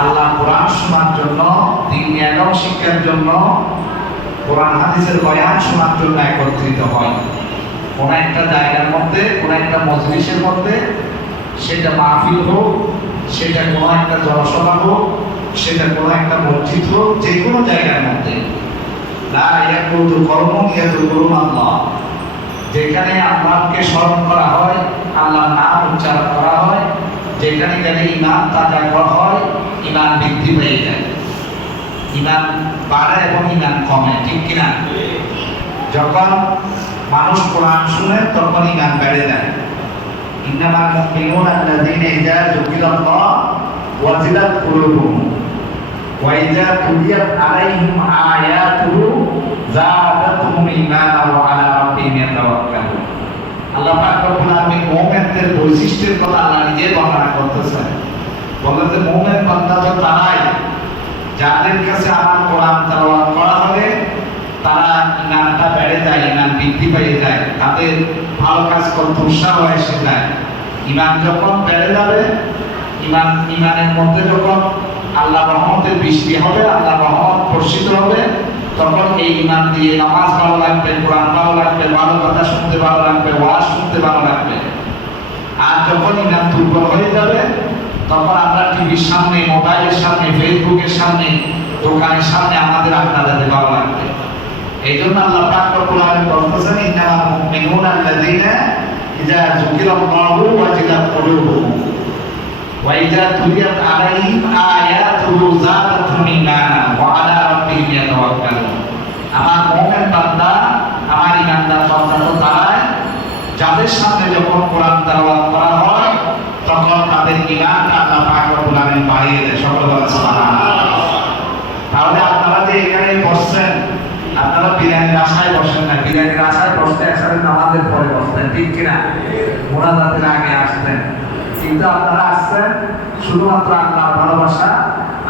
আল্লাহ কোরআন শোনার জন্য, দিন জ্ঞান শিক্ষার জন্য, কোরআন হাদিসের বয়ান শোনার জন্য একত্রিত হয়। কোন একটা জায়গার মধ্যে, কোন একটা মজলিসের মধ্যে সেটা মাহফিল হোক, সেটা কোনো একটা জনসভা হোক, সেটা কোনো একটা মসজিদ হোক, যে কোনো জায়গার মধ্যে। যেখানে আল্লাহকে স্মরণ করা হয় আল্লাহ নাম উচ্চারণ করা হয় যেখানে গেলে ইমান তাজা করা হয়, ইমান বৃদ্ধি পেয়ে যায়। ইমান বাড়ে এবং ইমান কমে, ঠিক কিনা? যখন মানুষ কোরআন শুনে, তখন ইমান বেড়ে যায়। ইন্নামাল মুমিনুনা আল্লাযীনা ইযা কুলুবুহুম। ওয়া ইযা তুলিয়াত আলাইহিম আয়াতুহু আলা রাব্বিহিম ইয়াতাওয়াক্কালুন। আল্লাহ পাক মুমিনদের বৈশিষ্ট্যের কথা আল্লাহ নিজে বর্ণনা করতেছেন। বলেন যে মুমিন বান্দা তো তারাই। যাদের কাছে আমার কোরআন তেলাওয়াত করা হবে, তারা ইমানটা বেড়ে যায়, ইমান বৃদ্ধি পেয়ে যায়, তাদের ভালো কাজ করতে উৎসাহ এসে যায়। ইমান যখন বেড়ে যাবে, ইমান, ইমানের মধ্যে যখন আল্লাহ রহমতের বৃষ্টি হবে, আল্লাহ রহমত বর্ষিত হবে, তখন এই ইমান দিয়ে নামাজ ভালো লাগবে, কোরআন ভালো লাগবে, ভালো কথা শুনতে ভালো লাগবে, ওয়াজ শুনতে ভালো লাগবে। আর যখন ইমান দুর্বল হয়ে যাবে, তখন আমরা টিভির সামনে মোবাইলের সামনে ফেসবুকের সামনে, দোকানের সামনে আমাদের আপনাদের ভালো লাগবে এই জন্য আল্লাহ পাক রব্বুল আলামিন বলতেছেন ইন্নামাল মুমিনুনা আল্লাযীনা ইযা যুকিরাল্লাহু ওয়াজিলাত কুলুবুহুম ওয়া ইযা তুলিয়াত আলাইহিম আয়াতুহু যাদাতুহুম ঈমানা ওয়া আলা রাব্বিহিম ইয়াতাওয়াক্কালুন। আমার মুমিন বান্দা, আমার ইমানদার বান্দা তো তারাই, যাদের সামনে যখন কোরআন তেলাওয়াত তাদের ইমানটা আল্লাহ পাক রব্বুল আলামিন বাড়িয়ে দেয় সকল বলেন সুবহানাল্লাহ তাহলে আপনারা যে এখানে বসছেন আপনারা বিরিয়ানির আশায় বসেন না বিরিয়ানির আশায় বসতে একসাথে নামাজের পরে বসতেন ঠিক কিনা মোনাজাতের আগে আসতেন কিন্তু আপনারা আসছেন শুধুমাত্র আল্লাহর ভালোবাসা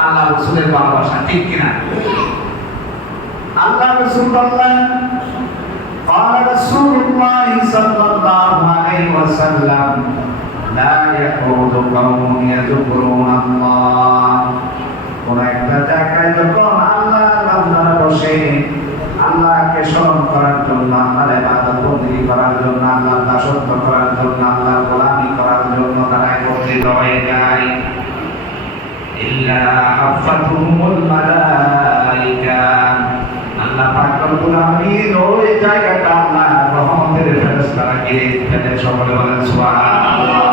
আল্লাহ রসুলের ভালোবাসা ঠিক কিনা আল্লাহ রসুল বললেন قال رسول الله صلى الله عليه وسلم لا يقعد قوم يذكرون الله কোন একটা জায়গায় যখন আল্লাহ বান্দারা বসে আল্লাহকে স্মরণ করার জন্য আল্লাহর ইবাদত বন্দেগী করার জন্য আল্লাহর দাসত্ব করার জন্য আল্লাহর গোলামি করার জন্য তারা একত্রিত হয়ে যায় ইল্লা হাফাতুহুমুল মালাইকা আল্লাহ পাক রব্বুল আলামিন ওই জায়গাটা আল্লাহ রহমতের ফেরেশতারা ঘিরে ফেলে সকলে বলেন সুবহানাল্লাহ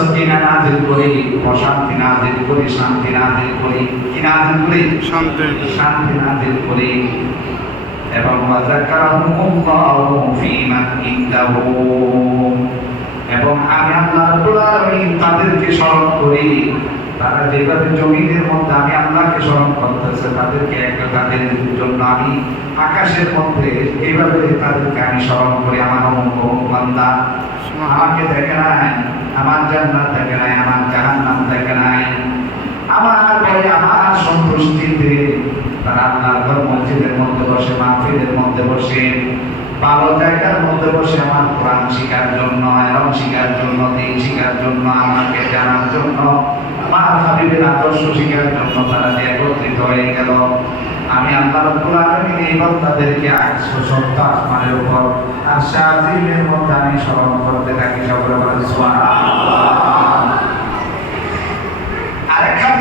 জন্য সকিনা নাযিল করি প্রশান্তি নাযিল করি শান্তি নাযিল করি কি নাযিল করি? শান্তি। শান্তি নাযিল করি। এবং ওয়াযাকারাহুমুল্লাহু ফী মান ইনদাহু। এবং আমি আল্লাহ রাব্বুল আলামিন তাদেরকে স্মরণ করি। তারা যেভাবে জমিনের মধ্যে আমি আল্লাহকে স্মরণ করতেছে তাদেরকে একটা তাদের জন্য আমি আকাশের মধ্যে এইভাবে তাদেরকে আমি স্মরণ করি। আমার অমুক বান্দা আমাকে দেখে নাই। আমার জান্নাত থাকে নাই, আমার জাহান্নাম থাকে নাই। আমার ভাই আমার সন্তুষ্টিতে তারা আল্লাহর ঘর মসজিদের মধ্যে বসে, মাহফিলের মধ্যে বসে, ভালো জায়গার মধ্যে বসে আমার কোরআন শিখার জন্য এরম শিখার জন্য, দিন শিখার জন্য, আমাকে জানার জন্য হাবিবের আদর্শ শিখার জন্য তারা যে একত্রিত হয়ে গেল আমি আল্লাহ রব্বুল আলামিন এই তাদেরকে আটশো সপ্তাহ আসমানের উপর আর শাহজিমের মধ্যে আমি স্মরণ করতে থাকি সকলে বলেন সুবহানাল্লাহ